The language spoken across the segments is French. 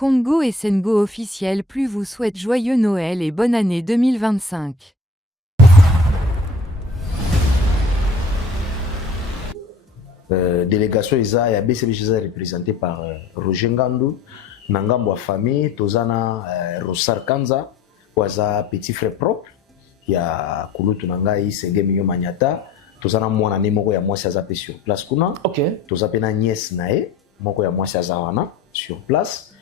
Congo et Sengo officiel plus vous souhaite joyeux Noël et bonne année 2025. Délégation Isa ya BCBG représentée par Roger Ngandou, Nangambo famille, Tozana Rossar Kanza, Waza petit frère propre, ya Kulutu Nangai Sege Minyo Manyata, Tozana mwana ne moko ya mwasi azape sur place kuna. OK. Tozapena nièce nae, moko ya mwasi azawana sur place.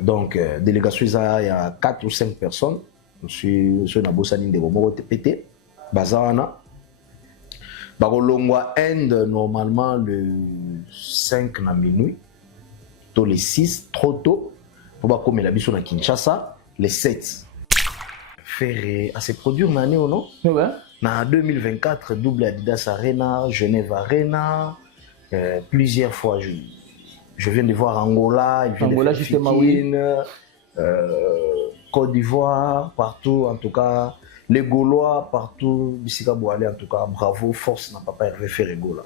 Donc délégation Isa ya 4 ou 5 personnes. Je suis na bosani ndeko moko pété bazawana. Bakolongwa Inde normalement le 5 na minuit, to le 6 trop tôt, pour bakomela biso na Kinshasa le 7. Faire à se produire une année ou non? Ouais. Na 2024 double Adidas Arena, Genève Arena, plusieurs fois je viens de voir Angola, Angola justement oui. Côte d'Ivoire, partout en tout cas. Les Gaulois partout, Bissika Boale en tout cas, bravo, force n'a pas Hervé Ferregola.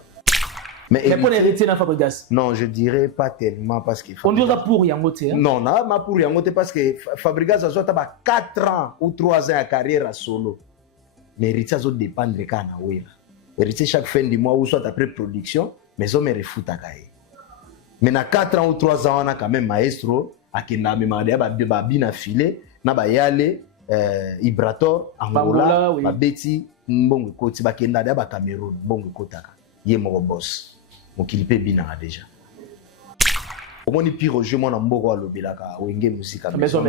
Mais pour héritier dans Fabregas? Non, je dirais pas tellement parce que. On dirait pour Yangote. Hein? Non, non, pour Yangote parce que Fabregas a joué 4 ans ou 3 ans à carrière à solo. Mais héritier a dépendre de Kanawera. Héritier chaque fin du mois ou soit après production, mais on me refute à Kaye. Mais na 4 ans ou 3 ans, on a quand même maestro, à Kename Maria, Babina Filé, Nabayale. Ibrator, Angola, oui. Babeti, Mbongo Koti, Bakenda, Daba Cameroun, Mbongo Kotaka, Yemoro Boss, Mokilipe Bina déjà. Au moins, il pire jeu, mon ambo à l'obélaka, ou une musique à maison.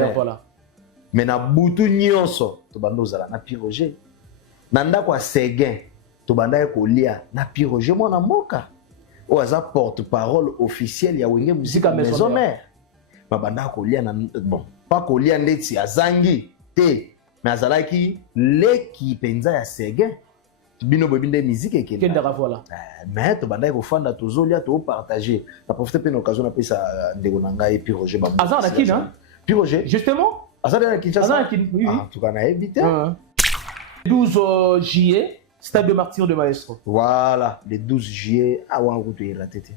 Mais na Boutou Nyonso, Tobandozala, na pire jeu. Nanda kwa Seguin, Tobanda Kolia, na pire jeu, mon amoka. Ou aza porte-parole officielle, ya wenge musique à maison mère. Mabanda Kolia, bon, pas Kolia Ndeti, Azangi. Mais azalaki l'équipe penza ya Seguin bino bobinde musique ekenda kendara voilà mais to bandai ko fanda to zolia to partager la profiter pe occasion na pesa ndeko nanga et puis Roger Bambo azana qui hein puis Roger justement azana Kinshasa oui en tout cas na évité 12 juillet stade de martyr de Maestro voilà le 12 juillet à Wanguto Iratete.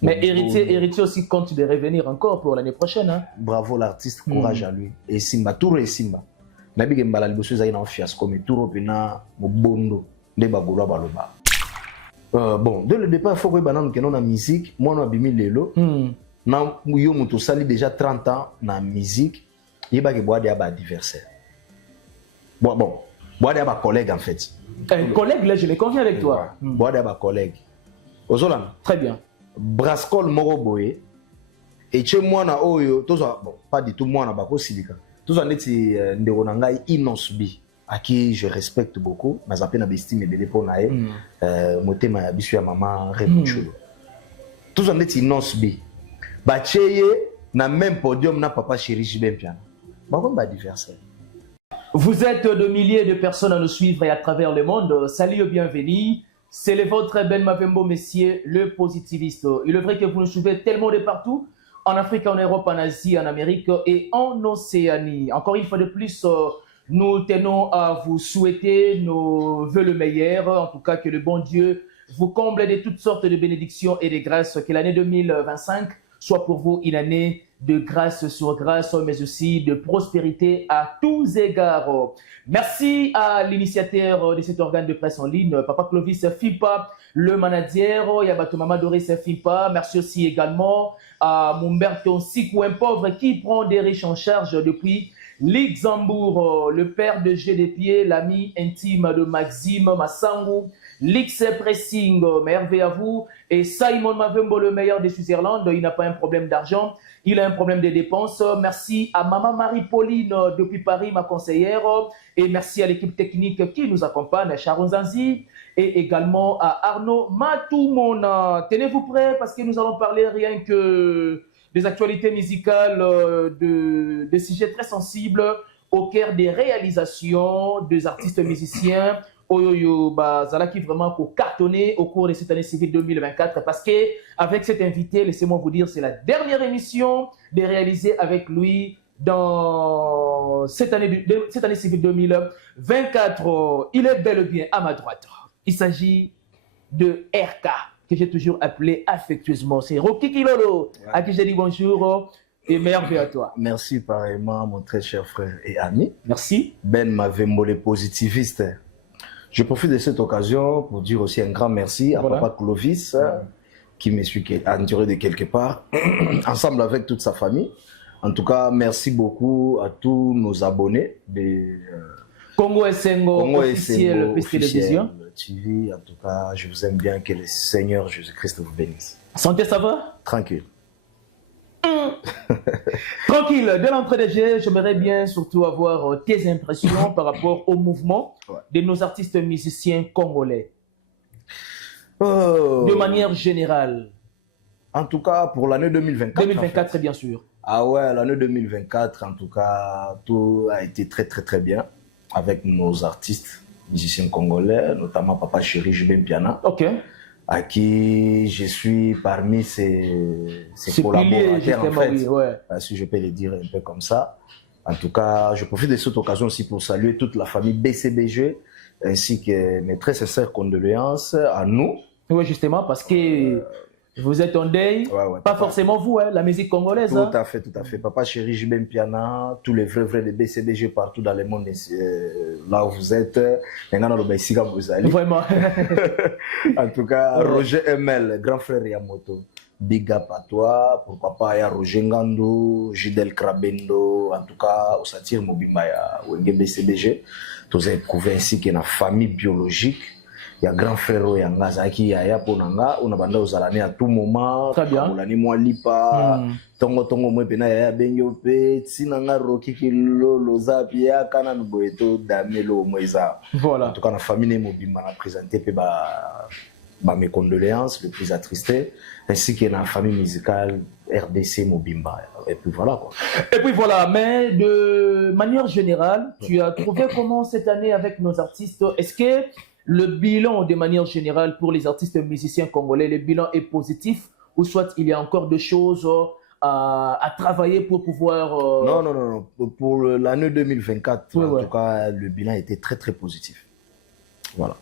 Mais héritier aussi compte de revenir encore pour l'année prochaine hein? Bravo l'artiste, courage à lui et Simba Touro et Simba nabi mbala liboso za ina fiasco mais Touro pena mobondo nde bagolo baloba bon dès le départ il faut que banane que non na musique moi no abimi lelo na yo muto sali déjà 30 ans na musique yeba ke boade aba adversaire bon boade aba collègue en fait collègue là je les conviens avec toi boade aba collègue ozolan très bien Brascol moko boye et chez moi na oyo toza bon pas du tout moi na bako silika toza neti ndeko na ngai Inosbi à qui je respecte beaucoup mais à peine abestime de dépôt nae motema ya bisu ya maman Remuchulo toza neti Inosbi ba cheye na même podium na papa chéri Jibempiana bako ba adversaire. Vous êtes de milliers de personnes à nous suivre et à travers le monde. Salut et bienvenue. C'est le vôtre Ben Mavembo, messieurs, le positiviste. Il est vrai que vous nous suivez tellement de partout, en Afrique, en Europe, en Asie, en Amérique et en Océanie. Encore une fois de plus, nous tenons à vous souhaiter nos vœux le meilleur. En tout cas, que le bon Dieu vous comble de toutes sortes de bénédictions et de grâces. Que l'année 2025 soit pour vous une année de grâce sur grâce, mais aussi de prospérité à tous égards. Merci à l'initiateur de cet organe de presse en ligne, Papa Clovis Fipa, le manager, Yabato Mama Doris Fipa. Merci aussi également à Mumberto Sikou, un pauvre qui prend des riches en charge depuis Luxembourg, le père de G des pieds, l'ami intime de Maxime Massango, Lix Pressing, merveille à vous. Et Simon Mavembo, le meilleur des Switzerland, il n'a pas un problème d'argent, il a un problème de dépenses. Merci à Maman Marie-Pauline depuis Paris, ma conseillère. Et merci à l'équipe technique qui nous accompagne, Sharon Zanzi. Et également à Arnaud Matoumona. Tenez-vous prêts parce que nous allons parler rien que des actualités musicales, des sujets très sensibles au cœur des réalisations des artistes musiciens. Oyoyo Bazala qui vraiment pour cartonner au cours de cette année civile 2024 parce que avec cet invité, laissez-moi vous dire, c'est la dernière émission de réaliser avec lui dans cette année civile 2024. Il est bel et bien à ma droite. Il s'agit de RK que j'ai toujours appelé affectueusement. C'est Rocky Kilolo à qui j'ai dit bonjour. et meilleurs vœux à toi. Merci pareillement, mon très cher frère et ami. Merci. Ben Mavembo, les positivistes. Je profite de cette occasion pour dire aussi un grand merci à Voilà. Papa Clovis, qui me suit enduré de quelque part, ensemble avec toute sa famille. En tout cas, merci beaucoup à tous nos abonnés de Congo Essengo, Congo officiel, SMO, Piste Télévision. TV. En tout cas, je vous aime bien, que le Seigneur Jésus-Christ vous bénisse. Santé, ça va? Tranquille. Tranquille, dès l'entrée de jeu, j'aimerais bien surtout avoir tes impressions par rapport au mouvement de nos artistes musiciens congolais. Oh. De manière générale. En tout cas, pour l'année 2024. 2024, en fait. bien sûr. Ah ouais, l'année 2024, en tout cas, tout a été très très très bien avec nos artistes musiciens congolais, notamment Papa Chéri Jubin Piana, Ok. à qui je suis parmi ses C'est collaborateurs, en fait, oui, ouais. si je peux le dire un peu comme ça. En tout cas, je profite de cette occasion aussi pour saluer toute la famille BCBG, ainsi que mes très sincères condoléances à nous. Oui, justement, parce que vous êtes en deuil, Ouais, pas forcément vous, hein, la musique congolaise. Tout hein. à fait, tout à fait. Papa Chéri Jubin Piana, tous les vrais de BCBG partout dans le monde, là où vous êtes. Vraiment. En tout cas, Ouais. Roger ML, grand frère Yamoto. Big up à toi, pour papa ya Roger Ngando, Gidel Krabendo, en tout cas, au satire Mobimba ya Wenge BCBG. Tous avez prouvé ainsi que la famille biologique. Il y a grand frère Yanga qui ya ponanga, on a banda aux alani à tout moment. Très bien. On a ni moi lipa. Tongo moi pena ya benyo pe tinanga roki kilo loza pia kana nboeto damelo moisa. Voilà. En tout cas, la famille Mobimba a présenté mes condoléances, le plus attristé, ainsi que la famille musicale RDC Mobimba. Et puis voilà quoi. Et puis voilà, mais de manière générale, tu as trouvé comment cette année avec nos artistes? Est-ce que le bilan de manière générale pour les artistes musiciens congolais, le bilan est positif ou soit il y a encore des choses à travailler pour pouvoir... Non. Pour l'année 2024, Oui, en ouais. tout cas, le bilan était très très positif. Voilà.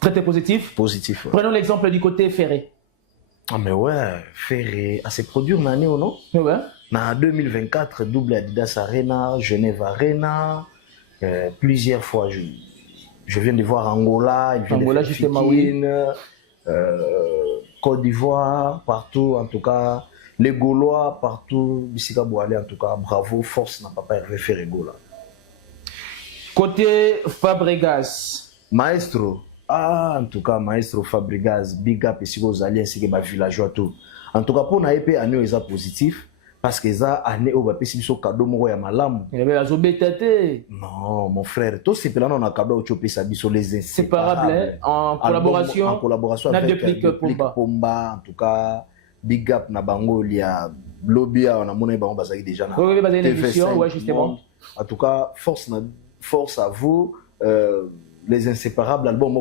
Très très positif. Positif. Ouais. Prenons l'exemple du côté Ferré. Ah mais ouais, faire à se produire une année ou non? Ouais. En 2024, double Adidas Arena, Genève Arena, plusieurs fois. Je viens de voir Angola, il vient Angola, de faire justement, Fikine, Côte d'Ivoire, partout en tout cas. Les Gaulois, partout. Bissika Boale, en tout cas, bravo, force n'a pas Hervé Ferrego là. Côté Fabregas. Maestro, en tout cas, Maestro Fabregas, big up ici aux alliés ainsi que ma villageois tout. En tout cas, pour nous, année est positif parce que ça année au bapé si cadeau mo ya malamu. Il y avait la Zobétate. Non, mon frère, tout c'est là on a cadeau au chopé ça biso les inséparables en collaboration. En collaboration avec Pomba, en tout cas, big up na bango il y a lobby on a monnaie bango basaki déjà na. Oui, basé une émission, ouais justement. En tout cas, force à vous les inséparables album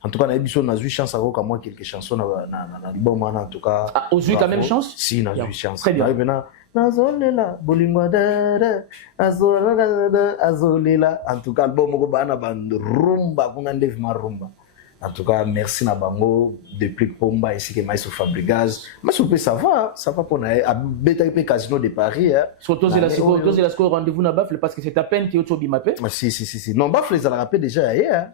en tout cas, on a eu chance à voir moi quelques chansons dans l'album en tout cas. Ah, on a eu quand même chance? Si, on a eu chance. Très bien. En tout cas, l'album rumba, rumba. En tout cas, merci Nabango depuis Pomba ici que Maïso Fabregas. Maïso ça va pour nous. À BTP Casino de Paris. Surtout c'est la score rendez-vous na Bafle parce que c'est à peine qui est au Bimapé. Si. Non, Bafle ils ont rappelé déjà hier.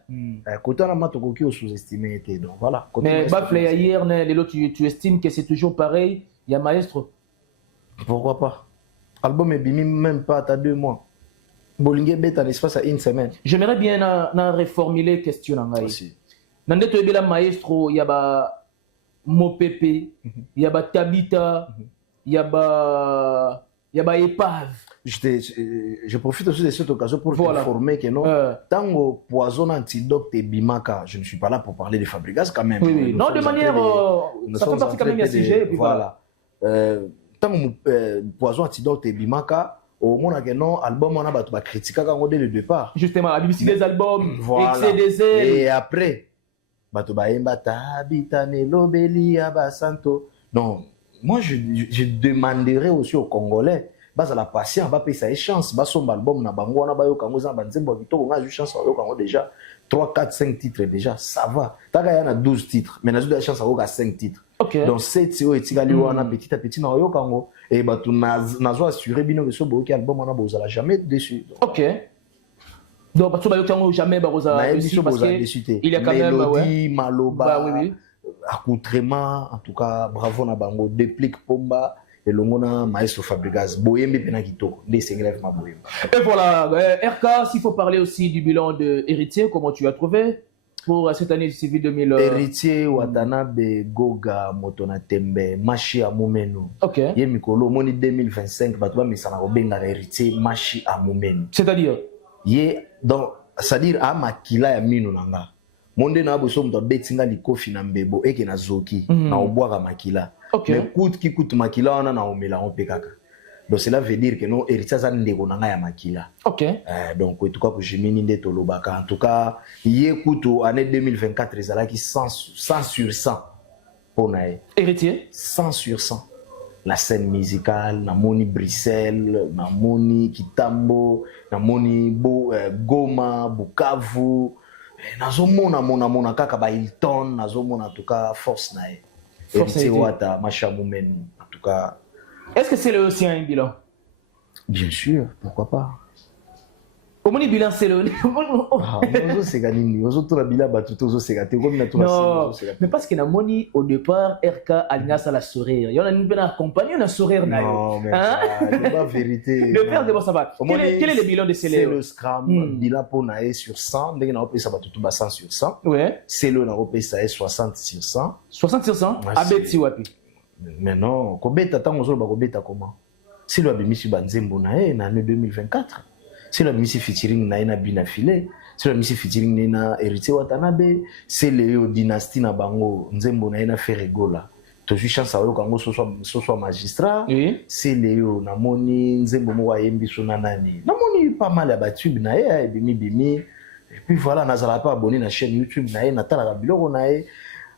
Côté on a Matoko qui est sous-estimé donc voilà. Mais Bafle hier tu estimes que c'est toujours pareil, il y a Maestro. Pourquoi pas? L'album est bimi même pas à 2 mois. Bolingé bête en espace à 1 semaine. J'aimerais bien reformuler question aussi. Dans le cas Maestro, il y a Mopepe, il y a Tabita, il y a Épave. Je profite aussi de cette occasion pour t'informer que non, tant que poison antidote et bimaka, je ne suis pas là pour parler de Fabregas quand même. Oui. Non, de manière, ça fait partie quand même du sujet. Et puis voilà. Tant que poison antidote et bimaka, au moins que non, album on a critiqué dès le départ. Justement, à l'issue des albums, voilà. XCDZ. Et après. Non, moi je demanderais aussi aux Congolais, la patience, va payer sa chance, son album na bango na bayo kango za banzembo vitoko nga chance bayo kango déjà 3 4 5 titres déjà, ça va. Taka yana 12 titres, mais na la chance à 5 titres. Okay. Donc 7 c'est etikali wana petit à petit na yo kango et bato nazo assuré bino que so boki album on a bozala jamais dessus. Ok. Donc parce que jamais baroza dessus parce que il y a quand même mélodie, maloba, oui. accoutrement, en tout cas bravo na bango déplique pomba et le mona maestro Fabregas boyembe pena kitoko nde sengelef ma boyembe. Et voilà, RK, s'il faut parler aussi du bilan de Héritier, comment tu as trouvé pour cette année civile 2000 Héritier Watanabe Goga Motona Tembe Mashi Amumenu. Ok. Ye mikolo moni 2025 bato ba misana ko benga Héritier Mashi Amumenu. C'est-à-dire Ye donc c'est-à-dire a makila ya mino nanga. Monde na boso mto betinga likofi na mbebo eke na zoki na obwaka makila. Okay. Mais coûte qui coûte makila wana na omela on pekaka. Donc cela veut dire que non Héritier za ndeko nanga ya makila. Ok. Donc en tout cas que jimini nde tolobaka en tout cas ye kuto année 2024 ezalaki 100 sur 100 pour nae. Héritier 100 sur 100. La scène musicale, namoni Bruxelles, namoni Kitambo, namoni Goma, Bukavu, nazomona mona kaka ba Hilton, nazomona en tout cas force nae. Héritier Wata Machamumenu en tout cas. Est-ce que c'est le aussi un bilan? Bien sûr, pourquoi pas. Au moins, bilan, c'est le. Non, mais parce que Namoni, au départ, RK Alliance à la sourire. Il y en a une bonne accompagnée, on a sourire. Non, mais c'est pas vérité. Le père de bon, ça va. Quel est le bilan de Célé? C'est le Scrum. Bilan pour Naé sur 100. Dès qu'on a repris ça, tout 100 sur 100. Ouais. C'est le, on a repris ça 60 sur 100. 60 sur 1? Avec Tiwapi. Mais non, Kobeta, tant qu'on va Kobeta comment? C'est le Abimisi Banzembo Naé, en année 2024. C'est le Abimisi featuring Naina Binafile. C'est le Abimisi featuring Nena Héritier Watanabe. C'est le dynastie na bango Nzembo Naina Ferregola. Tu as chance à voir quand ce soit magistrat. Oui. C'est le Namoni Nzembo Moa Yembi Sonanani. Namoni pas mal à battu Naé, Bimi. Et puis voilà, Nazala pas abonné à la chaîne YouTube Naé, Natala Rabiloko Naé.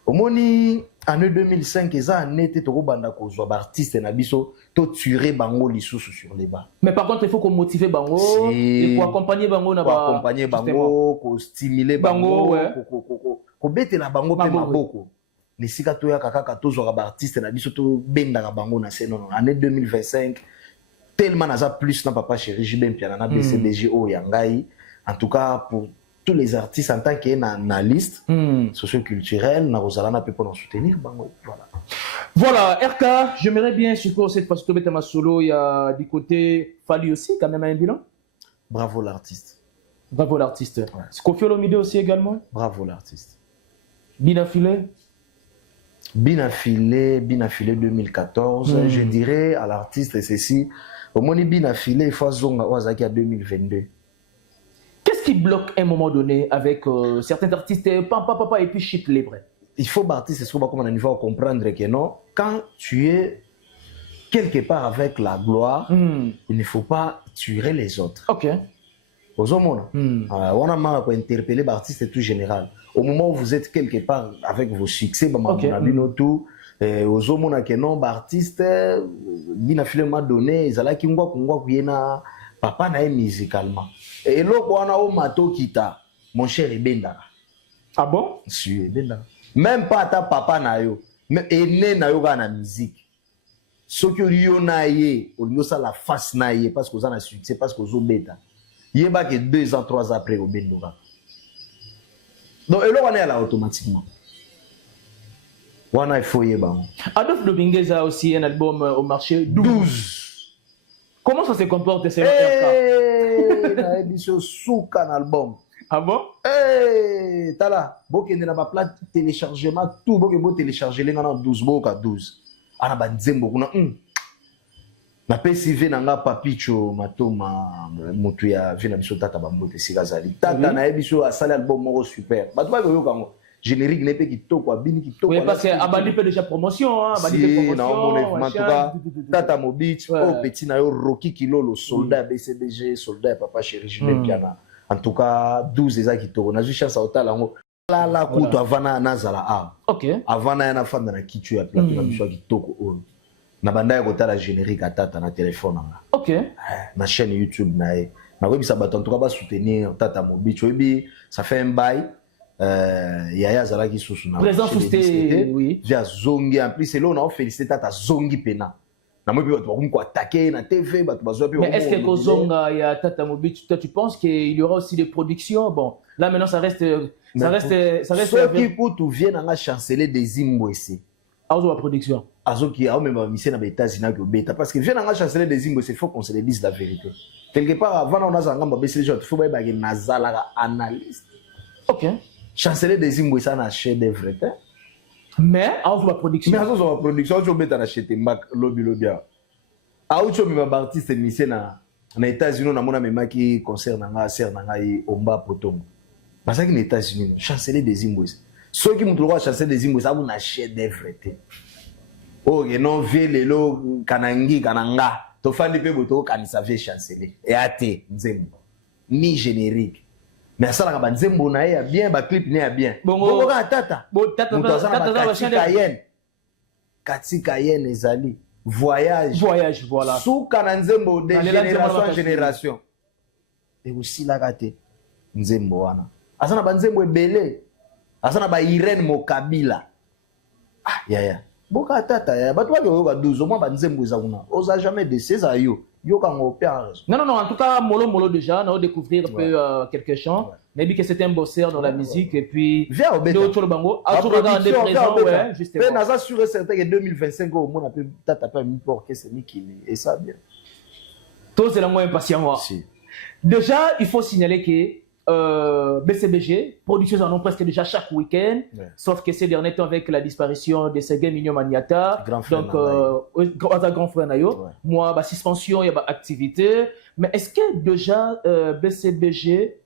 Au moni année 2005 eza année te toko banda ko zo ba artiste na biso to tuer bango lisusu sur les bas. Mais par contre il faut qu'on motive bango et pour accompagner bango na ba accompagner bango, ko stimuler bango, ko betela bango pe maboko. Nisika to ya kaka to zo ba artiste na biso to benda bango na scène non année 2025 tellement naza plus na papa chéri Jibem Piana na BCBG o yangai en tout cas pour tous les artistes en tant que liste socio-culturelle, Narozalana peut pas soutenir. Voilà, RK, j'aimerais bien surtout cette fois-ci que ma solo, il y a du côté Fali aussi, quand même un bilan. Bravo l'artiste. Bravo l'artiste. Ouais. Kofi Olomide aussi également. Bravo l'artiste. Binafile. Binafile 2014. Je dirais à l'artiste ceci, au moins Binafile, il faut zonga Wazaki à 2022. Qu'est-ce qui bloque à un moment donné avec certains artistes et puis shit libre? Il faut artiste, c'est comme on va comprendre que non, quand tu es quelque part avec la gloire, il ne faut pas tuer les autres. Ok. Aux hommes, on a mal à interpeller l'artiste et tout général. Au moment où vous êtes quelque part avec vos succès, tout. Aux hommes, que non, l'artiste, il a finalement donné, ils allaient qui ont papa na musicalement. Et là, on a au mato kita, mon cher Ebenda. Ah bon? Si, Ebenda. Même pas ta papa na yo, mais aîné na yo na musique. Ce que yo na ye, on yo ça la face na ye parce que vous en a succès, parce que vous bêta. Yé ba que 2 ans, 3 ans après au Bendoga. Donc, et là, on est là automatiquement. On a foyer ba. Adolphe Dominguez a aussi un album au marché 12. Comment ça se comporte ces RK? Na édition sous un album. Ah bon? T'as là, bokende na ba plate téléchargement tout bokebo télécharger les dans 12 boka 12. Ana ba nzembo kuna na PCV nanga papicho matoma mutu ya vina biso tata bambote sikazali. Tata na édition a sali album moko super. Ba toi yo kango. Générique n'est pas qui toko abini qui toko. Oui, parce que Abali fait déjà promotion, hein. Abali fait promotion. En tout cas, Tata Mobich, oh petit na yo Rocky Kilolo, soldat BCBG, soldat papa chéri Julien Piana. En tout cas, 12 eza qui toko. Na ju chance au talango. La kuto avana nazala a. OK. Avana na femme na kitu ya plateau na biso qui toko on. Na banda ya kota la générique à Tata na téléphone nga. OK. Na chaîne YouTube na e. Na webi sa baton en tout cas ba soutenir Tata Mobich. Webi ça fait un bail. Yaya Zalaki Sousuna. Présent sous oui. Via Zongi. En plus, c'est là on a félicité Tata Zongi Pena. na moi bato bakomi ko attaquer na TV bato bazwa pe. Mais est-ce que Kozonga et Tata Mobi, toi tu penses qu'il y aura aussi des productions? Bon, là maintenant ça reste ceux qui pour viennent à chanceler des Zimbabwe. Azo la production. Azo qui a même misé dans les États-Unis que bêta parce que viennent à chanceler des Zimbabwe, il faut qu'on se le dise la vérité. Quelque part avant on a zangamba baisser les gens, il faut ba nazala analyste. OK. Chanceler des Zimbabwe ça na chef d'œuvre. Mais Azo la production. Mais Azo la production, je bêta na acheter Mac lobby. Aoucho mi ba artiste misé na États-Unis na mona memaki concert na ser na ngai Omba Potongo. Parce que les États-Unis chanceler des Zimbabwe. Ceux qui m'ont trouvé chanceler des Zimbabwe ça vous na chef d'œuvre. Oh, non, velelo kanangi kananga. Tofandi pe boto kanisa ve chanceler. Et ate nzembo. Ni générique. Mais ça la ba nzembo na ya bien, ba clip na ya bien. Bongo ka tata. Tata za chaîne Kati Cayenne ezali. Voyage, voilà. Sous kananzembo de génération en génération. Et aussi la kate nzembo wana. Asana ba nzembo ebele. Asana ba Irene Mokabila. Ah, ya. Boka tata ya bato ba yoka 12 mois ba nzembo ezakuna oza jamais de ces ayo yoka ngopia. Non, en tout cas Molo déjà on a découvrir un peu quelques chants. Mais que c'était un bosseur dans la musique et puis d'autres bango azo regarder présent ouais justement. Mais naza sûr et certain que 2025 au monde peut tata pas mi pour que c'est Mikili et ça bien. Toi c'est la moins impatient moi. Déjà il faut signaler que BCBG, productions en ont presque déjà chaque week-end, sauf que ces derniers temps avec la disparition de Sergei Mignon Maniata, donc grand frère Nayo, moi, bah, suspension, il y a activité, mais est-ce que déjà BCBG,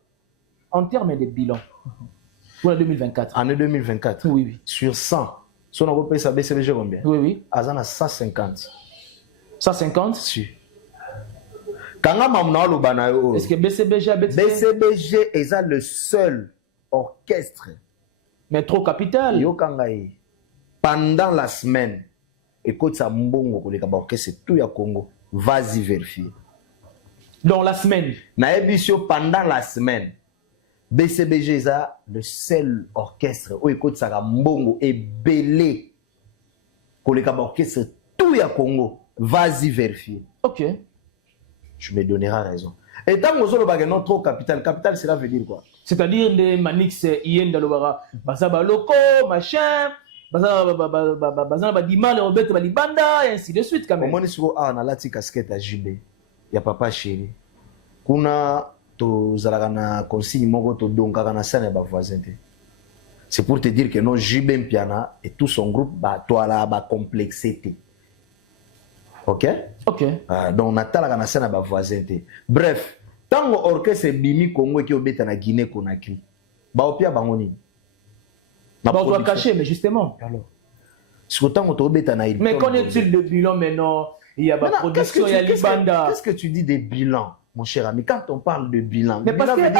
en termes de bilan, pour l'année 2024? Année 2024? Oui. Sur 100, si on a repris ça, BCBG combien? Oui. Azan a 150. 150? Si. Est-ce que BCBG est le seul orchestre mais trop capital pendant la semaine écoute ça mbongo koleka ba orchestre tout ya Congo vas-y vérifier dans la semaine na ebisio pendant la semaine BCBG est le seul orchestre où écoute ça mbongo et belé koleka ba orchestre tout ya Congo vas-y vérifier. OK. Je me donnerai raison. Et tant que nous avons non trop capital, capital cela veut dire quoi? C'est-à-dire les manix yen dalobara, bazaba loko, machin, bazaba dimal robet balibanda et ainsi de suite quand même. Au moins sur na lati casquette à JB. Ya papa chéri. Kuna to zalagana consigne moko to donka kana sana ba voisin. C'est pour te dire que non JB Mpiana et tout son groupe ba toala ba complexité. OK? Donc on a talaka na scène ba voisin te. Bref, tant orchestre bimi Congo qui obeta na Guinée Conakry. Ba opia bango ni. Ba on doit cacher mais justement. Alors. Si autant on obeta na il. Mais qu'en est-il de bilan maintenant? Il y a ba production il y a Libanda. Qu'est-ce que tu dis des bilans mon cher ami quand on parle de bilan? Mais parce que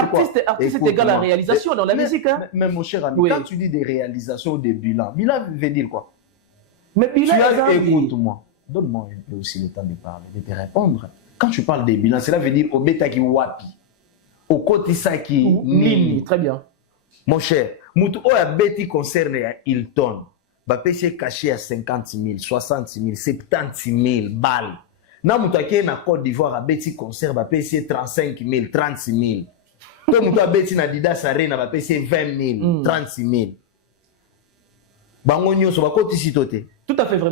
artiste est égal à réalisation dans la musique hein. Mais mon cher ami, quand tu dis des réalisations ou des bilans, bilan veut dire quoi? Mais bilan écoute-moi. Donne-moi un peu aussi le temps de parler, de te répondre. Quand tu parles des bilans, cela veut dire au bêta qui wapi. Au côté ça qui nini. Très bien. Mon cher, Moutou Oya Beti concerne Hilton. Ba PC caché à 50 000, 60 000, 70 000 balles. Na Moutake na Côte d'Ivoire a Beti concert ba PC 35 000, 36 000. Toi Moutou Beti na Didas Arena ba PC 20 000, 36 000. Bango nyoso ba côté citoté. Tout à fait vrai.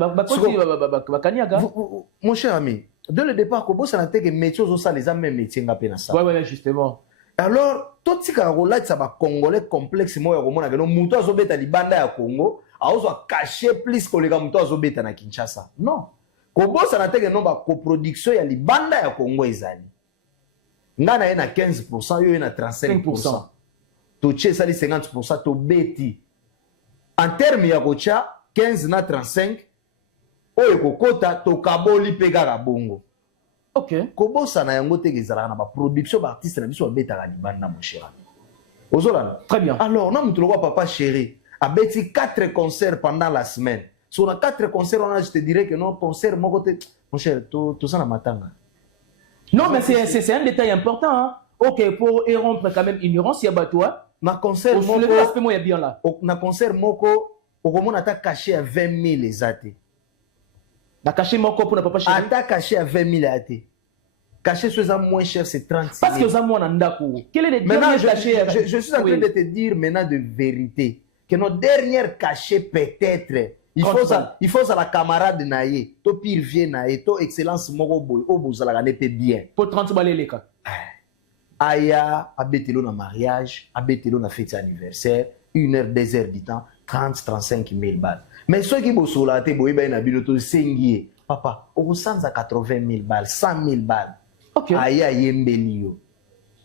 Mon cher ami, dès le départ, Kobo Sanate que métier aux ça les mêmes métiers ngapé na ça. Ouais, justement. Alors, tout ce qui a relate ça va congolais complexe moi ya komona que no muto azobeta libanda ya Congo, a ozo cacher plus que les gars muto azobeta na Kinshasa. Non. Kobo Sanate que non ba coproduction ya libanda ya Congo ezali. Ngana na 15%, yo na 35%. To tche sali 50% to beti. En termes ya kocha 15 na 35 oyo kokota to kaboli pega bongo. OK. Kobosa na yango te ezala na ba production ba artiste na biso abeta libanda mon cher. Ozola. Très bien. Alors na mutu lokwa papa chéri abeti 4 concerts pendant la semaine. Sur 4 concerts on a je te dirais que non concert moko te mon cher to ça na matanga. Non mais c'est un détail important hein. OK pour rompre quand même ignorance ya batoa. Na concert moko l'aspect moi ya bien là. Na concert moko okomona ta caché à 20 000 ezate. La cachet mon corps pour ne pas chéri. Ata cachet à 20 000 AT. Cachet soit moins cher, c'est 30 000. Parce que vous avez mon andako. Quel est le Maintenant, dernier cachet? je suis en train de te dire maintenant de vérité que notre dernier cachet peut-être il faut ça la camarade naïe, to pire vieux naïe, to excellence moko boy, o bozala gane pe bien. Pour 30 balles les cas. Aya abetelo na mariage, abetelo na fête anniversaire, 1 heure, 2 heures du temps, 30-35 000 balles. Mais ceux qui bosola te boy ben na binoto sengie, papa, au sens à 80 000 balles, 100 000 balles. Ok. Aya yembeli yo.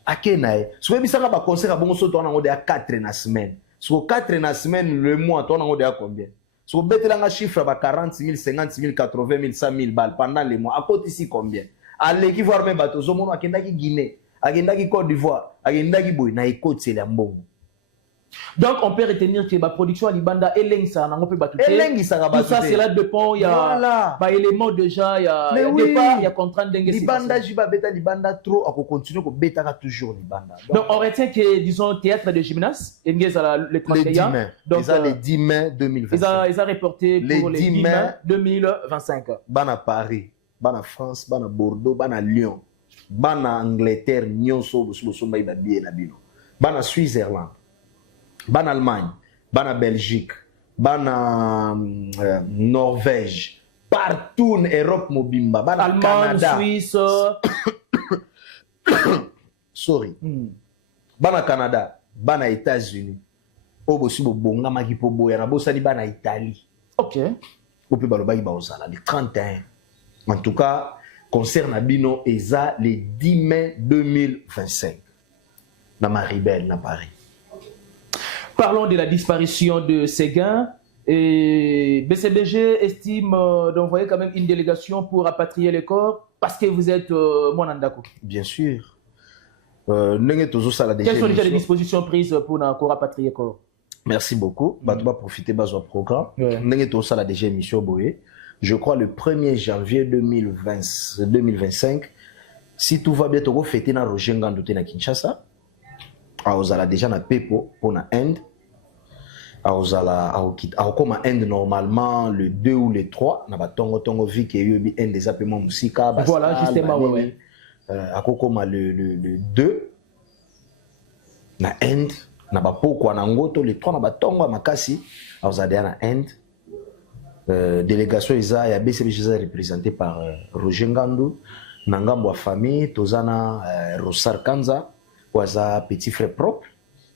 Akenae, so bisanga ba concert a bongo so to na ngode à 4 na semaine. So 4 na semaine le mois to na ngode à combien? So betelanga chiffre ba 40 000, 50 000, 80 000, 100 000 balles pendant les mois. À côté ici combien? Allez qui voir même bateau zo mono akendaki Guinée, akendaki Côte d'Ivoire, akendaki boy na ikoti la mbongo. Donc on peut retenir que la production à Libanda est lengsa na ngopé batouté. Tout ça c'est là dépend il y a voilà. Ba élément déjà il y a départ il y a contrainte dengue. Libanda jiba beta Libanda trop à continuer ko beta toujours Libanda. Donc on retient que disons théâtre de gymnase engage à le 31. Donc les 10 mai 2025. Ils ont reporté pour les 10 mai 2025. Bana Paris, bana France, bana Bordeaux, bana Lyon, bana Angleterre, nyonso boso mba iba bien na bino. Bana Switzerland. Ban Allemagne, ban Belgique, ban Norvège, partout en Europe mobimba, ban Allemagne, Canada, Suisse, sorry, ban Canada, ban États-Unis, obosi bonga maki po boya na bosali ban Italie. Ok. Opi baloba ba osala le 31. En tout cas, concert na bino eza le 10 mai 2025. Na Maribel na Paris. Parlons de la disparition de Séguin. Et BCBG estime d'envoyer quand même une délégation pour rapatrier les corps parce que vous êtes Monandako. Bien sûr. Quelles sont déjà les dispositions prises pour rapatrier les corps? Merci beaucoup. Tu vas profiter de ce programme. Je crois le 1er janvier 2025, si tout va bien, tu vas fêter dans Roger Ngandoute na Kinshasa. Aozala déjà na Pepo pour la Inde. Aozala comme Inde normalement le 2 ou le 3 na batongo tongo vu que yobi Inde des appels musika. Voilà justement ouais. Akokoma le 2 na Inde na bapoko na ngoto le 3 na batongo makasi aozala na Inde. Délégation isa ya BCBG représentée par Roger Ngandou na ngambo wa famille tozana Rosar Kanza waza petit frère propre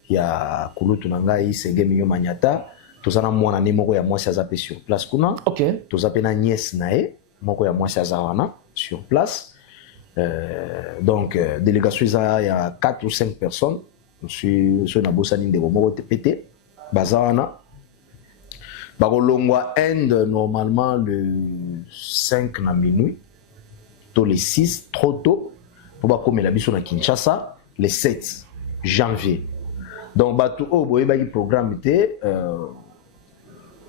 ya kulutu na ngai Senge Minyo Manyata tozana mwana ne moko ya mwasi aza pe sur place kuna. OK. Toza pe na nièce nae moko ya mwasi aza wana sur place. Donc délégation isa ya 4 ou 5 personnes. Je suis na bosani ndeko moko te pété bazana. Bakolongwa Inde normalement le 5 na minuit. To le 6 trop tôt pour bakomela biso na Kinshasa le 7 janvier. Donc, batu boye baki programme était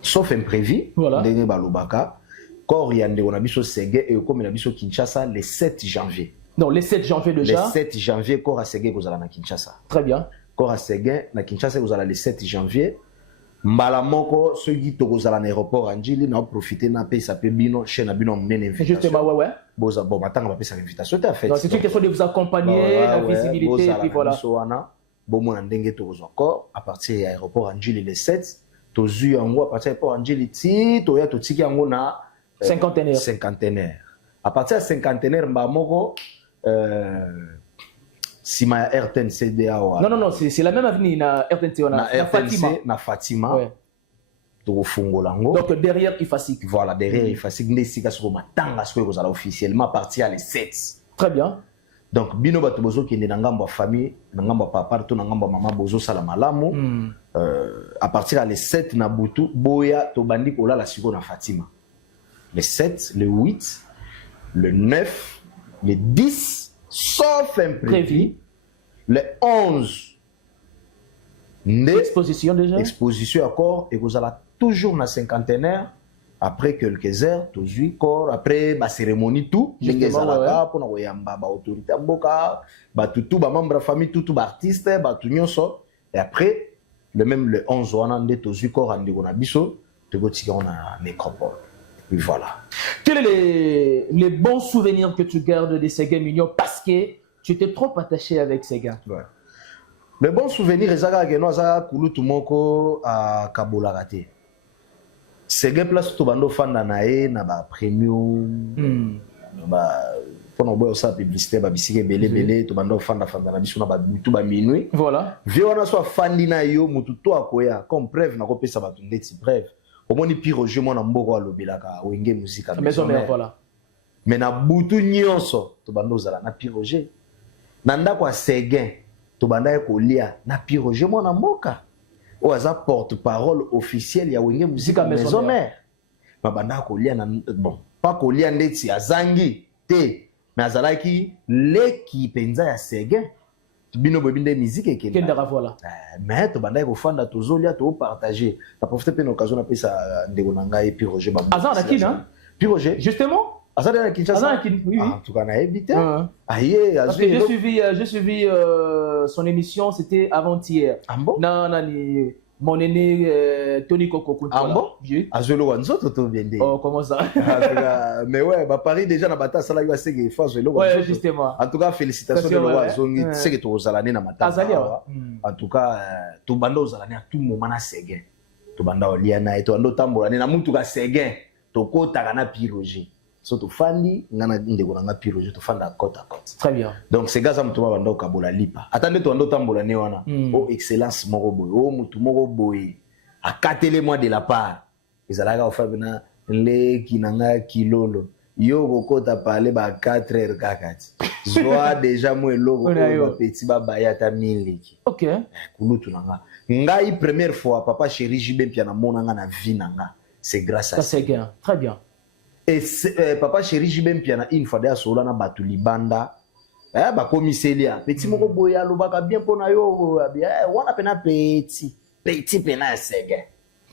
sauf imprévu. Voilà. Ndenge balobaka. Kor yande on a biso Sege et comme la biso Kinshasa le 7 janvier. Non, le 7 janvier déjà. Le 7 janvier Kor a Sege kozala na Kinshasa. Très bien. Kor a Sege na Kinshasa kozala le 7 janvier. Mbala moko ceux qui tokozala na aéroport Anjili na profiter na pe sape bino chez na bino mene invitation. Justement ouais. Boza bon matanga ba pesa invitation en fait. C'est une question de vous accompagner, la visibilité et puis voilà. Bon ndenge tokozwa encore à partir de l'aéroport Anjili le 7 tozu yango à partir de l'aéroport Anjili ti toya totiki yango na cinquantenaire à partir de cinquantenaire mbamoko sima ya RTNCDA non c'est la même avenue na RTNC na Fatima na Fatima ouais. Tokofungola ngo donc derrière Ifasik voilà derrière Ifasik ndesika soko matanga soko kozala officiellement à partir à les 7 très bien. Donc bino bato bozo kende na ngambo famille na ngambo papa to na ngambo mama bozo sala malamu à partir les 7 na butu boya to bandi kola la siko na Fatima le 7 le 8 le 9 le 10 sauf imprévu le 11 exposition déjà exposition encore et vous allez toujours na cinquantenaire. Après quelques heures, toujours corps après la cérémonie tout, les alaka pour nous yamba ba autorité mboka, ba tout ba membre famille tout ba artiste, ba tout nyonso et après le 11 wana ndé toujours corps andi kona biso, te gotika na nécropole. Oui, voilà. Quels sont les bons souvenirs que tu gardes de Séguin Mignon parce que tu étais trop attaché avec Séguin? Ouais. Mais bon souvenir, ezaka que nous ça kulutu moko à Kabolarate. Séguin place to bando fanda nae na ba premium. Ba pendant boire ça publicité ba bisike belé to bando fanda na biso na ba butu ba minuit. Voilà. Vieux on a soit fandi na yo mutu to akoya comme preuve na ko pesa ba ndeti preuve. Au moins ni pire jeu mon mboko alobelaka wenge musique à maison mère voilà. Mais na butu nyonso to bando zala na pire jeu. Nanda kwa Séguin to banda ko lia na pire jeu mon mboka. O aza porte-parole officielle ya wenge musique à maison mère. Ma banda ko lia na bon pas ko lia ndeti azangi te mais azalaki leki penza ya Séguin. Bino bobinde musique ekele. Kendera voilà. Mais to banda ko fanda to zolia to partager. Ta profiter pe l'occasion na pesa ndeko nanga et puis Roger Bamba. Azan na kin hein? Puis Roger. Justement. Azan na Kinshasa. Azan na kin oui. En tout cas na évité. Aïe, parce que j'ai suivi son émission, c'était avant-hier. Ah bon? Non, mon aîné Tony Coco. Ah bon? Oui. Azolo wanzo toto biende. Oh, comment ça? Mais ouais, bah Paris déjà na bata sala yo assez que fois Azolo. Ouais, justement. En tout cas, félicitations de l'Oazongi. Tu sais que tu aux alani na mata. En tout cas, tu bando aux alani à tout moment na Séguin. Tu banda oliana et tu bando tambola na mutu ka Séguin. To kota kana piroger. So to fandi ngana ndeko nanga piroger to fanda côte à côte. Très bien. Donc ces gars ça mutu bando kabola lipa. Attendez to bando tambola ne wana. Oh excellence moko boy. Oh mutu moko boy. Akatele moi de la part. Ezalaka ofabina le kinanga kilolo. Yo kokota parler ba 4 heures kakati. Zoa déjà moi logo ba petit ba bayata miliki. OK. Kulutu nanga. Ngai première fois papa chéri Jibé piana monanga na vie nanga. C'est grâce à Séguin. Très bien. Et papa chéri Jibé piana une fois de sola na batu libanda. Ba komiselia. Petit moko boya lobaka bien pona yo wana pena petit. Petit pena Séguin.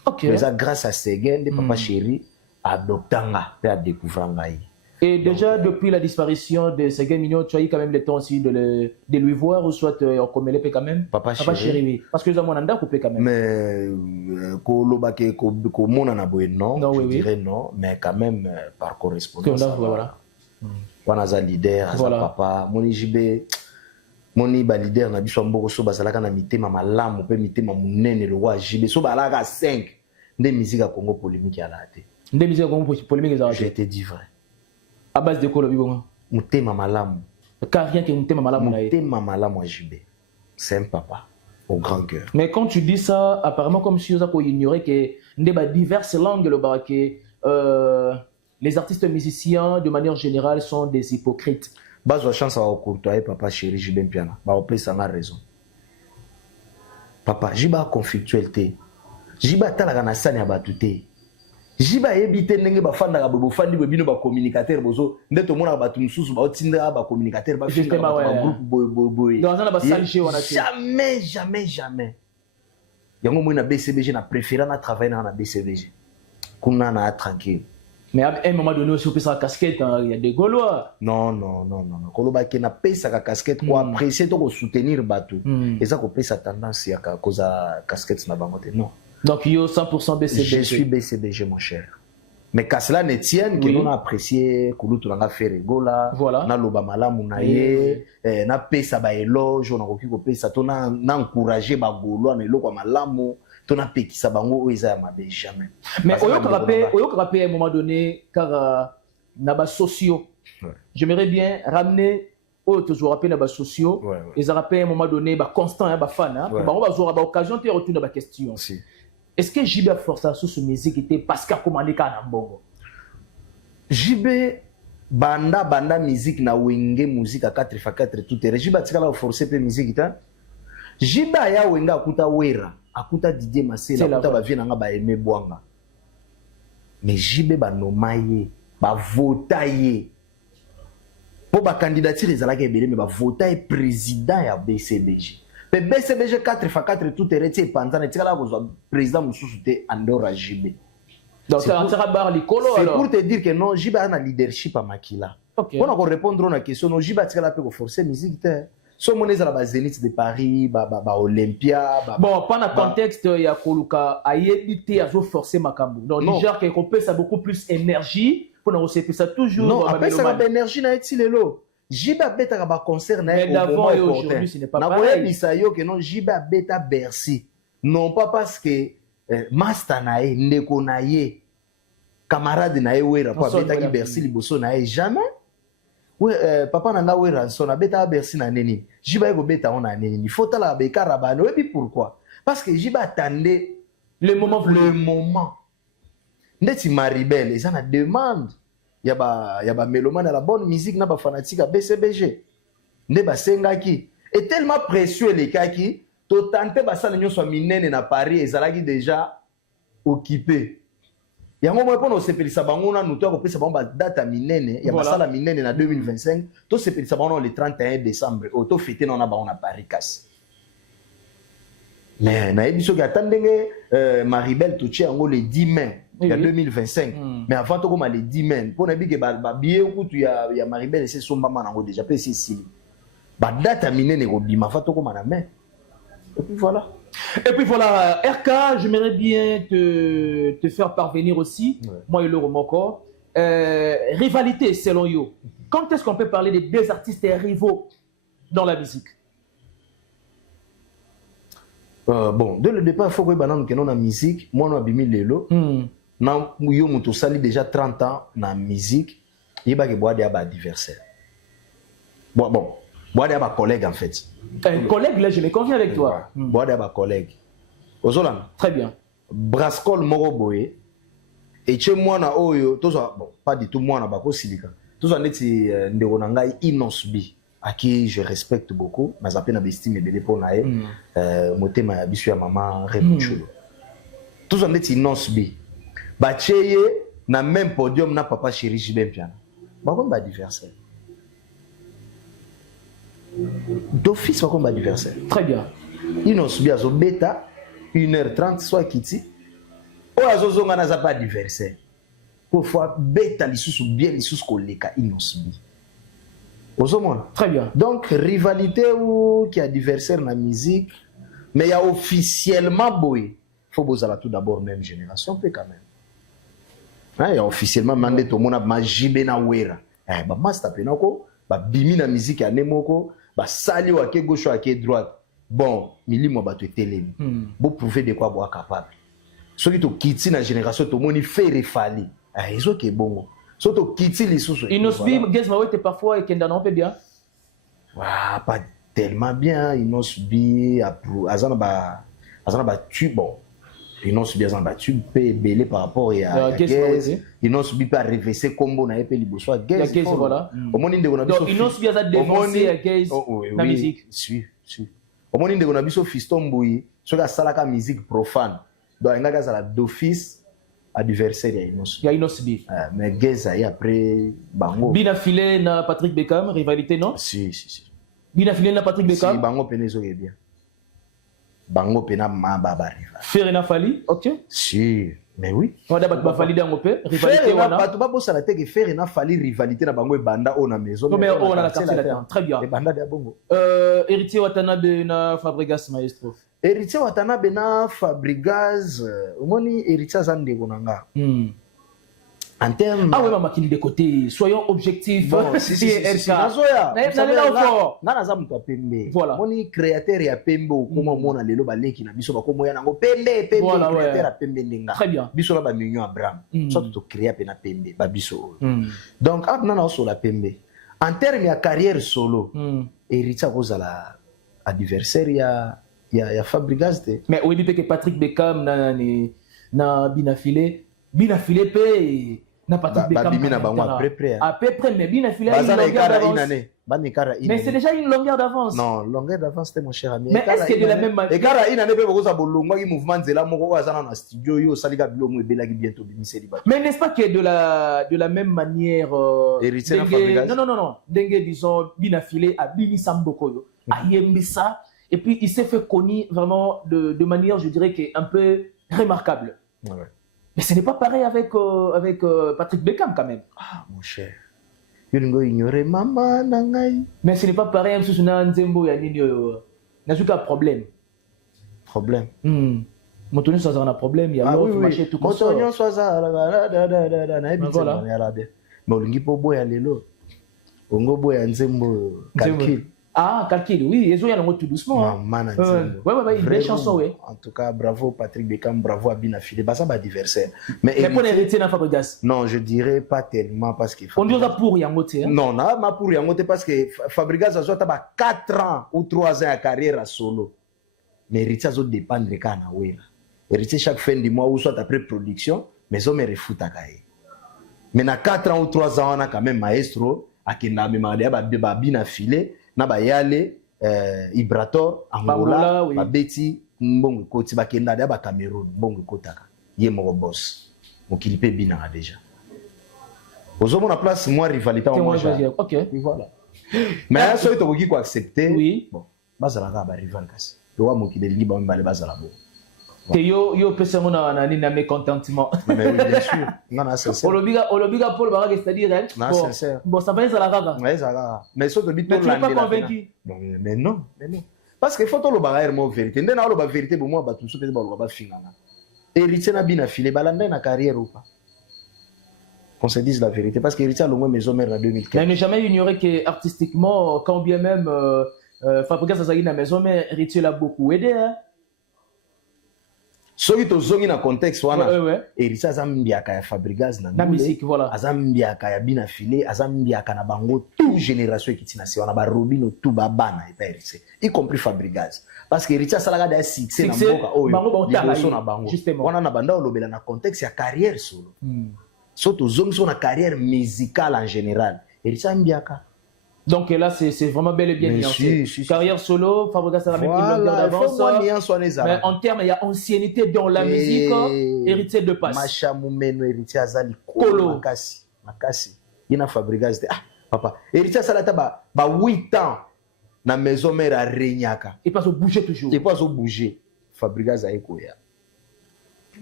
OK. Mais ça grâce à Séguin de papa chéri adoptanga et à découvrir ngai. Et déjà, depuis la disparition de Séguin Mignon, tu as eu quand même le temps aussi de lui voir ou soit en comélépé quand même? Papa chéri, oui. Parce que nous avons un coupé quand même. Mais, non, je dirais non, mais quand même par correspondance. Voilà. On a un leader, voilà. Papa, Moni JB, Moni ba leader, na biso mboko so bazalaka na mitema malamu, pe mitema munene le roi JB, so balaka 5, nde musique à Congo polémique à la tête. Nde musique à Congo polémique à la tête. Je te dis vrai. À base de quoi le bibonga? Mutema malamu. Car rien que mutema malamu na mutema malamu à JB. C'est un papa au grand cœur. Mais quand tu dis ça, apparemment comme si on ignorait que dans diverses langues le baraké, les artistes musiciens de manière générale sont des hypocrites. Bazo chance à courtoyer papa chéri JB Piana. Ba opé ça a raison. Papa, jiba conflictualité. Jiba talaka na sani ya batuté. Jiba ebité ndenge ba fanda ka bobo fandi be bino ba communicateur bozo ndeto mona ba tumususu ba otinda ba communicateur ba finga ba groupe boy. Dans na ba salché wana jamais. Yango moi na BCBG na préféré na travailler na BCBG. Kuna na tranquille. Mais à un moment donné aussi on peut sa casquette il y a des Gaulois. Non. Koloba ke na pesa ka casquette ko apprécier to ko soutenir batu. Et ça ko pesa tendance ya ka cause casquette na bango te non. Donc, yo 100% BCBG. Je suis BCBG, mon cher. Mais qu'à cela ne tienne, que nous apprécié, que nous avons fait rigola, voilà. Na loba malamu na ye, na pesa ba éloge, on a reçu ko pesa, on a encouragé ba golo, na eloko malamu, on a pekisa bango o eza ma jamais. Mais oyo rappé à un moment donné, car na ba sociaux. J'aimerais bien ramener toujours rappelé na ba sociaux, ils rappellent à un moment donné ba constant ba fan, hein. Ba on va jouer ba occasion de retourner ba question. Est-ce que JB a forcé sur ce musique était parce qu'il a commandé Kanambongo? JB banda musique na wenge musique à 4x4 tout est. JB a tika la forcer pe musique ta. JB ya wenga akuta wera, akuta Didier Masela, akuta ba vie nga ba aimé Bwanga. Mais JB ba nomaye, ba votaye. Pour ba candidature ezalaka ebele mais ba votaye président ya BCBG. Le BCBG 4x4 tout est retiré pendant le président Moussouté Andorra JB. Donc c'est pour te dire que non, JB a un leadership à Makila. On a répondre à la question, non, JB a forcé musique. so mon ezala ba Zénith de Paris ba Olympia bon pendant contexte ya koluka ayebité azo forcer makambo donc Niger que qu'on peut ça beaucoup plus énergie pour nous recevoir ça toujours non après ça ba énergie na eti lelo Jiba beta ba concert na mais d'avant et aujourd'hui ce n'est pas pareil na boyebisa yo que non Jiba beta Bercy non pas parce que master na ye ndeko na ye camarade na ye wera po beta ki Bercy liboso na ye jamais papa nanga wera so na beta Bercy na neni Jiba ego beta on na neni faut tala ba karabano et puis pourquoi parce que Jiba attendait le moment ndeti Maribel et ça na demande ya ba mélomane la bonne musique na ba fanatique à BCBG nde ba sengaki et tellement précieux les kaki to tante ba sala nyo so minene na Paris ezalaki déjà occupé yango mo pona osepelisa bango na nuto ko pesa bango ba date minene ya basala minene na 2025 to sepelisa bango le 31 décembre to fêter na bango na Paris kasi mais na ebiso ki atandenge Maribel to yango le 10 mai il y a 2025 mais avant tout comme les 10 men pour ne que ba billet kutu ya Maribel c'est somba manango déjà pe c'est si ba date minene ko bima fa to comme na main et puis voilà RK j'aimerais bien te faire parvenir aussi moi et le Romoko rivalité selon you quand est-ce qu'on peut parler des deux artistes rivaux dans la musique bon dès le départ il faut que banane que non la musique moi no abimi lelo na yo muto sali déjà 30 ans na musique yeba ke boade aba adversaire bon boade aba collègue en fait collègue là je me conviens avec toi boade aba collègue ozolan très bien Brascol moko boye et chez moi na oyo tozo bon pas du tout moi na bako silika tozo neti ndeko na ngai Inosbi à qui je respecte beaucoup mais appena bestime belé pour na motema ya bisu ya maman Remuchulo tozo neti Inosbi Bacheye na même podium na papa chéri Jibem Piano. Bakon ba adversaire. D'office bakon ba adversaire. Très bien. Inosbi azo beta 1h30 soit kiti. O azo zonga na za pas adversaire. Parfois beta lisusu bien lisusu koleka Inosbi. Ozomona. Très bien. Donc rivalité ou qui adversaire na musique mais il y a officiellement boy. Faut bozala tout d'abord même génération peut quand même. Et officiellement mandé tout le monde ma jibe na wera ba master penako ba bimi na musique ya nemoko ba sali wa ke gauche wa ke droite bon milimo ba to telemi bo prouver de quoi boa capable so ki to kiti na génération to moni faire fali ezo ke bongo so to kiti lisusu Inosbi gezma wete parfois et kenda non peu bien pas tellement bien Inosbi azana ba tu bon ils n'ont subi un battu belé par rapport à Guez ils n'ont subi pas reverser combo na epeli boso Guez voilà au monde de on donc ils n'ont subi à défoncer à Guez la musique si au monde de on a biso fiston boui so ka salaka musique profane donc nga za la d'office adversaire ya Inosbi mais Guez a après bango bina filé na Patrick Beckham rivalité non si bina filé na Patrick Beckham si bango penezo est bien bango pena mamba rival Ferina Fali ok si mais oui on a ba Fali dango pe rivalité wana ba to ba bossa la teke Ferina Fali rivalité na bango e banda o na maison mais on a la carte là très bien e banda de bongo héritier Watanabe na Fabregas maestro héritier Watanabe na Fabregas omoni héritier zande konanga en termes ah ouais maman qui de côté soyons objectifs bon si nazoya ngana za muto pembe voilà moni créateur ya pembe okoma mona lelo baleki na biso bakomo ya nango pembe créateur ya pembe ndenga très bien biso la ba mignon Abraham soit to créer pe na pembe ba biso donc abna na so la pembe en termes ya carrière solo héritier kozala adversaire ya Fabregas de mais oui peut que Patrick Beckham na binafilé pe na Patrick Beckham bimi na bango à peu près mais binafilé mais c'est déjà une longueur d'avance non longueur d'avance c'était mon cher ami mais est-ce que de la même manière ekara ina ne pe bokoza bolongwa ki mouvement nzela moko azana na studio yo salika bilomo ebelaki bientôt bimiseli ba mais n'est-ce pas que de la même manière héritier na Fabregas non dengue disons binafilé a bini samboko yo ayembisa et puis il s'est fait connu vraiment de manière je dirais que un peu remarquable mais ce n'est pas pareil avec Patrick Beckham quand même ah mon cher Yo lingo ignorer maman nangai. Mais ce n'est pas pareil, même si on a un Nzembo, il y a un problème. Problème. Motonio soit un problème, il y a l'autre marché tout comme ça. Motonio soit ça, voilà. Mais olingi po boya lelo. Ongo boya Nzembo calcul. Ah, calcul, oui, ils ont un tout doucement. Maman ouais, une belle chanson, oui. En tout cas, bravo Patrick Beckham, bravo Abina File. Bah ça va adversaire. Mais pour héritier dans Fabregas. Non, je dirais pas tellement parce que. On dit ça pour Yangote. Non, non, ma pour Yangote parce que Fabregas a joué 4 ans ou 3 ans à carrière à solo. Mais héritier ça dépend de kana wera. Héritier chaque fin du mois ou soit après production, mais on me refute à cahier. Mais na 4 ans ou 3 ans on a quand même maestro à qui n'a même Abina File. Na ba yale Ibrator Angola ba beti mbongo koti ba kenda ba Cameroun mbongo kotaka ye mo boss mokili pe bina déjà ozomo na place moi rivalité en moi OK et voilà mais ça to qui ko accepter oui bon bazala ka ba rival kasi to wa mokili liba mbale bazala bo que yo personne na ni na mécontentement mais oui bien sûr non non c'est olobiga Paul Barak c'est-à-dire bon ça va ça la gaga ouais ça va mais ça te dit mais tu n'es pas convaincu mais non parce que faut to lo baga mo vérité ndena lo ba vérité bo mo ba tout so te ba lo ba fingana héritier na bina filé balanda na carrière ou pas qu'on se dise la vérité parce que héritier lo mo maison mère en 2015 mais ne jamais ignorer que artistiquement quand bien même Fabregas Azali na maison mère héritier l'a beaucoup aidé hein. Soki tozongi na contexte wana héritier azambiaka ya Fabregas na musique voilà azambiaka ya bina filé azambiaka na bango tout génération ekitina se wana ba Robino tout ba bana et pas héritier y compris Fabregas parce que héritier salaka da succès na mboka oyo liboso na bango wana na banda olobela na contexte ya carrière solo so tozongi so na carrière musicale en général héritier ambiaka. Donc là, c'est vraiment bel et bien nuancé. Carrière solo, Fabregas a la même longueur d'avance. Mais en termes, il y a ancienneté dans la musique, héritier de passe. Macha Moumeno, héritier Azali, Kolo. Makasi. Il y a Fabregas. Ah, papa. Héritier Salata, 8 ans, na maison mère à Renyaka. Il passe au bouger toujours. Il passe au bouger. Fabregas a écoué.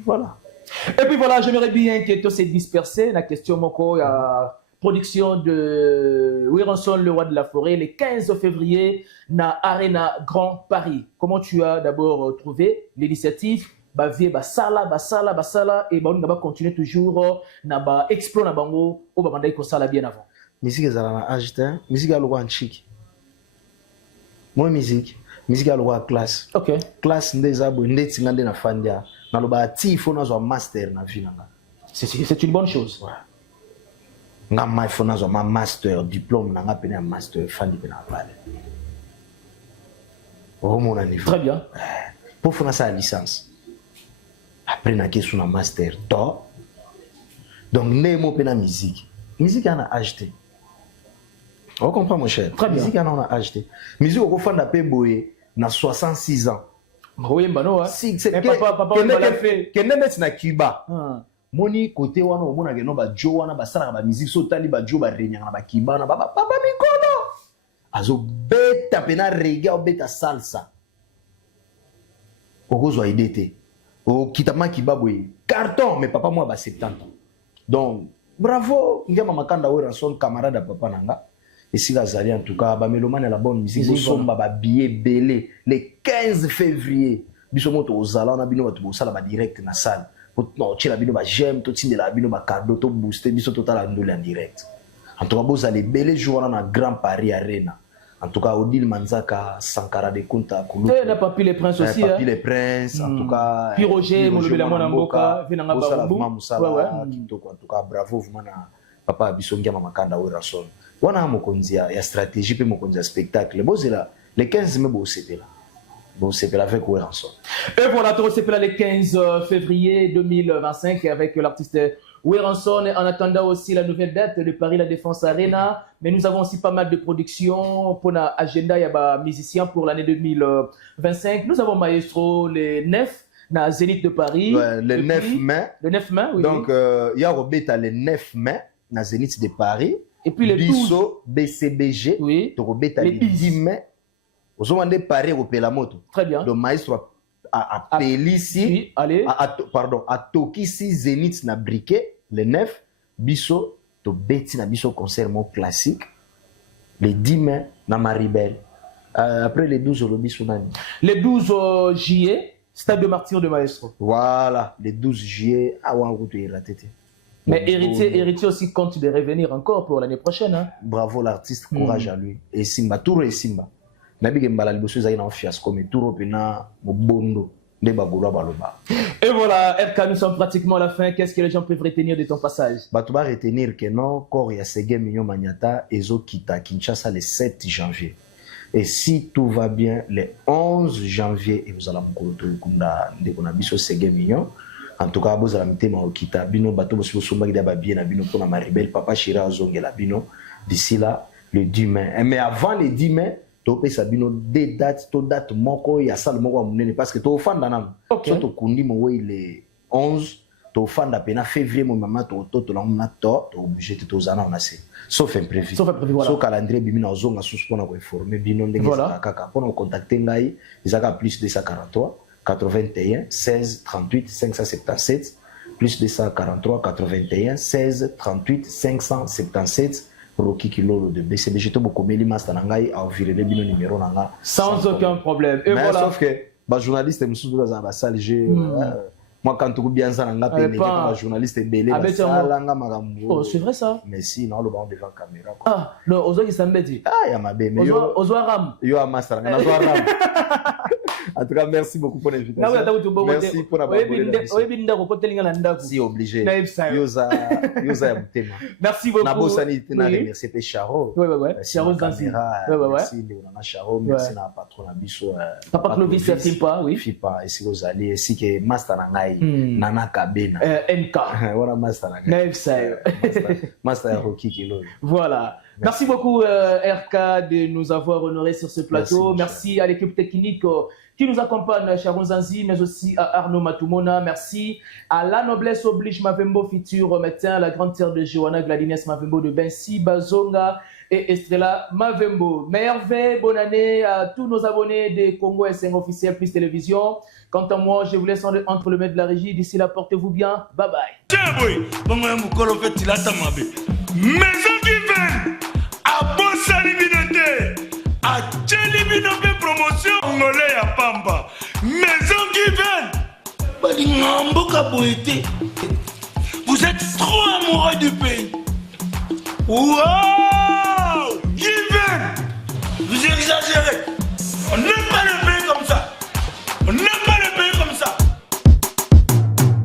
Voilà. Et puis voilà, j'aimerais bien que tout s'est dispersé. La question, Moko, production de Werenson, le roi de la forêt, le 15 février, na Arena Grand Paris. Comment tu as d'abord trouvé l'initiative? Bavie basala, et on va continuer toujours na explorer na bango au babandai ko sala bien avant. Musique ezala na agita, musique a logo en chic. Moi musique a logo classe. OK. Classe ndeza bo ndeti ngande na fandia. Na loba ti fo na zo master na vinanga. C'est une bonne chose. Ouais. Nga mai fona zo ma master diplôme na nga pena master fandi pena pale. Oh mon niveau. Très bien. Pour faire sa licence. Après na kesu na master to. Donc né mo pena musique. Musique on a acheté. On comprend mon cher. Très bien. Musique on a acheté. Musique au fanda pe boye na 66 ans. Oui mbano hein. Si c'est papa on l'a fait. Kende met na Cuba. Moni côté wana omona ke no ba jo wana ba sala ba musique so tali ba jo ba renyanga ba kibana ba papa mikolo azo beta pena reggae o beta salsa okozwa idete o kitama kibabwe carton mais papa moi ba 70 ans donc bravo ngema makanda Werenson camarade papa nanga esika zali en tout cas ba melomane la bonne musique so somba ba billet belé le 15 février biso moto ozala na bino batu sala ba direct na salle. Non, tu as vu j'aime tout de la bino cadeau to booster biso total en direct. En tout cas, vous allez bel jour dans la Grand Paris Arena. En tout cas, Odile Manzaka, Sankara de Kunta, Koulou. Et la Papi les Princes aussi. Papi les Princes, en tout cas. Puis Roger, Molobela Monamboka, Vinanga Barumbu. En tout cas, bravo, vous papa Bisongia Mamakanda Werenson. Wana mokonzia ya stratégie pe mokonzia spectacle. Bozela les 15 mai bo c'était là. Bon, c'est avec Werenson. Et voilà, c'est le 15 février 2025 avec l'artiste Werenson. En attendant aussi la nouvelle date de Paris La Défense Arena. Mais nous avons aussi pas mal de productions pour l'agenda. Il y a des musiciens pour l'année 2025. Nous avons Maestro le 9 na Zénith de Paris. Ouais, le 9 mai. Le 9 mai, oui. Donc, il y a Robeta le 9 mai na Zénith de Paris. Et puis le 12. Bisso, BCBG. Oui. Robeta le 10 mai. Vous avez paré au Pelamoto. Très bien. Le maestro a Pélissi, oui, allez. Pardon, à Tokisi Zénith na briquet, le 9, Bisso, tobeti na biso concert mo classique le 10 mai na Maribel. Après le 12 olobi sunani. Le 12 juillet, Stade de Martyrs de Maestro. Voilà, le 12 juillet, Mais Héritier aussi compte de revenir encore pour l'année prochaine. Hein? Bravo l'artiste, courage à lui. Et Simba, Touro et Simba. Nabi Gembala Liboso Zaïna en fiasco, mais Touro Pena, Mobondo, Nebagura Baloba. Et voilà, RK, nous sommes pratiquement à la fin. Qu'est-ce que les gens peuvent retenir de ton passage? Bah, tu vas retenir que non, Kor Yasege Mignon Magnata, Ezo Kita, Kinshasa le 7 janvier. Et si tout va bien, le 11 janvier, et vous allez me kunda ndeko na biso Sege Mignon. En tout cas, vous allez me téma okita bino bato bosi bosomba ki daba bien na bino pour na Maribel papa Chira Zongela bino d'ici là le 10 mai. Mais avant le 10 mai, to pesa bino des dates, to date moko ya salle moko munene parce que to fanda na. Okay. To kundi mo le 11 to fanda pena février mo mama to la na to obligé to zana on a c'est. Sauf imprévu. Sauf imprévu, voilà. Sauf calendrier bimina ozonga sous pour informer bino ndenge voilà. kaka pour contacter ngai izaka plus 243 81 16 38 577 plus 243 81 16 38 577 Rocky Kilolo de BCBG to bokomeli master nangai a virer bino numéro nanga sans aucun problème. Et mais voilà. Sauf que ba journaliste mususu dans la salle j'ai moi quand tu bien ça nanga peine ba journaliste belé la nga makambo. Oh, c'est vrai ça. Mais si non le ba devant caméra. Ah, non, ozo ki sambeti. Ah ya mabe mais yo ozo ram. Yo a master na zo ram. En tout cas, merci beaucoup pour l'invitation. Merci pour la si obligé. Yosa merci beaucoup. Nabo sanité na remercier pe Charo. Ouais. Charo Zanzi. Merci Léona Charo, merci na patron na biso. Papa Clovis Fipa, oui. Fipa et si vous allez si que master na ngai Nana Kabena. NK. Voilà master na ngai. Master Rocky Kilo. Voilà. Merci beaucoup RK de nous avoir honorés sur ce plateau. Merci à l'équipe technique qui nous accompagne, Sharon Zanzi, mais aussi à Arnaud Matumona. Merci à La Noblesse Oblige Mavembo, futur médecin, la grande sœur de Johanna Gladines Mavembo de Bensi, Bazonga et Estrella Mavembo. Merveille, bonne année à tous nos abonnés des Congo SN officiel plus télévision. Quant à moi, je vous laisse entre le maître de la régie. D'ici là, portez-vous bien. Bye bye. Maison qui vient à Bossalibinoté, à Tchelibinoté promotion, Congolais à Pamba. Maison qui vient, vous êtes trop amoureux du pays. Wow, Given, vous exagérez.